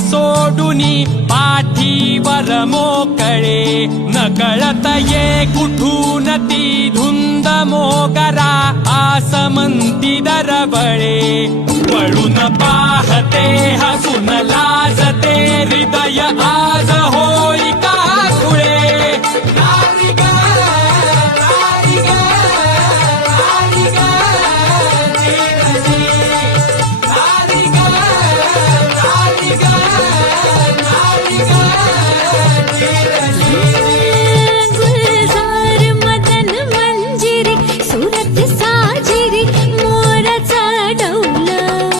सोडुनी पाठीवर मोकळे नकळत ये कुठून ती धुंद मोगरा आसमंती दरवळे वळून पाहते हसून लाजते हृदय आज